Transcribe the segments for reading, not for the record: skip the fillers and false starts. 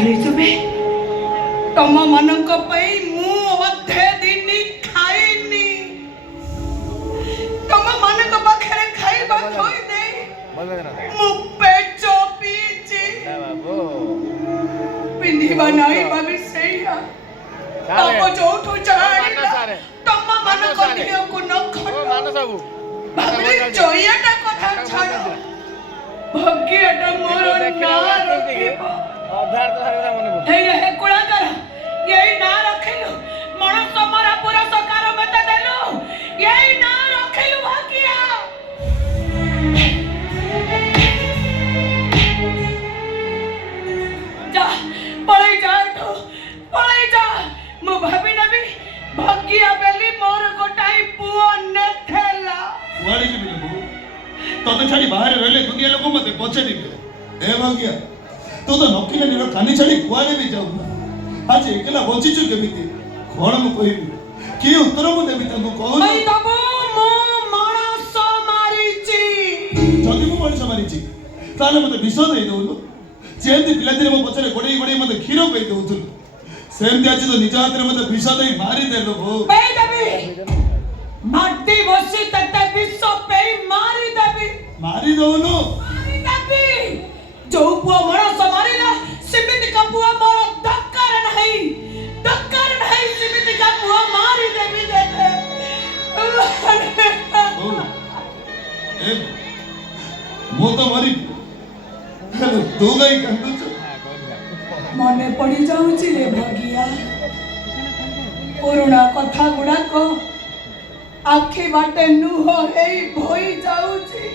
जानी तुम मानक मु अधे दिन खाइनी तुम मानक पाखे खाइबा थोई दे मु पेचो पीची पिंधिबा नाही भाभी सैया बाबा जोठू जानी तुम मानक दियो को न खटो भाभी जोयाटा कथा छाड़ भाग्यटा मोर ना रखिबो अधार तो सारे मन हे हे कुळाकर यही ना रखिलु मनुष्य मरा पूरा सकार मत देलु यही ना रखिलु भाग्या जा पळै जा मु भाभी नबी भाग्या बेली मोर गोटाई पुओ न थेला वाड़ी के बिलो तो छाड़ी बाहर रहले दुनिया लोग मते पछाड़ी ए भाग्या तो नकिला निर कानी छाड़ी कुआरे भी जाऊ आज एकला बचिचु केमिति कोन मु कहिबी की उत्तर मु देबी ताको कहू भाई तबो मो मानस मारिची जदी मु मानस मारिची ताले मते विष दे दउलु जेंति पिला दिने मो पछरे गोडई गोडई मते खीरो पे दउथुल सेमति आज तो निज हाथ रे मते विष दे मारी देलो भो बे दबी माटी बसी तते विष पे मारी दउनु मारी दबी जो पुआ मानस मारिला सिमिति का पुआ मोर धक्कर नहीं सिमिति का पुआ मारी देबी दे ए मो तो मारी तू गई कंदु मने पड़ी जाउची रे भगिया पुराना कथा गुडा को आखी बाटे नुह हेई भई जाउची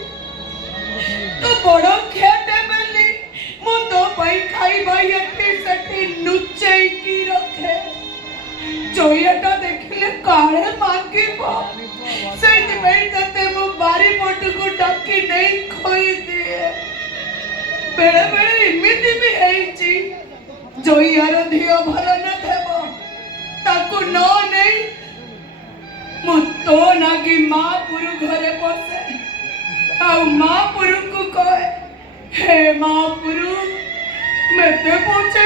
तो बड़ खेते बेली मु तो पई खाई भाई एठी सेठी नुचई की रखे जोयाटा देखिले काळे मांगीबो सेठी पई तते मु बारी पट को डकी नहीं खोई दिए बेले बेले इमिति भी हेची जोयार धियो भर न थेबो ताकू नो नहीं मु तो नागी मां पुरु घरे पसे आउ मां पुरु को कहे हे मां पुरु मैं ते पूछे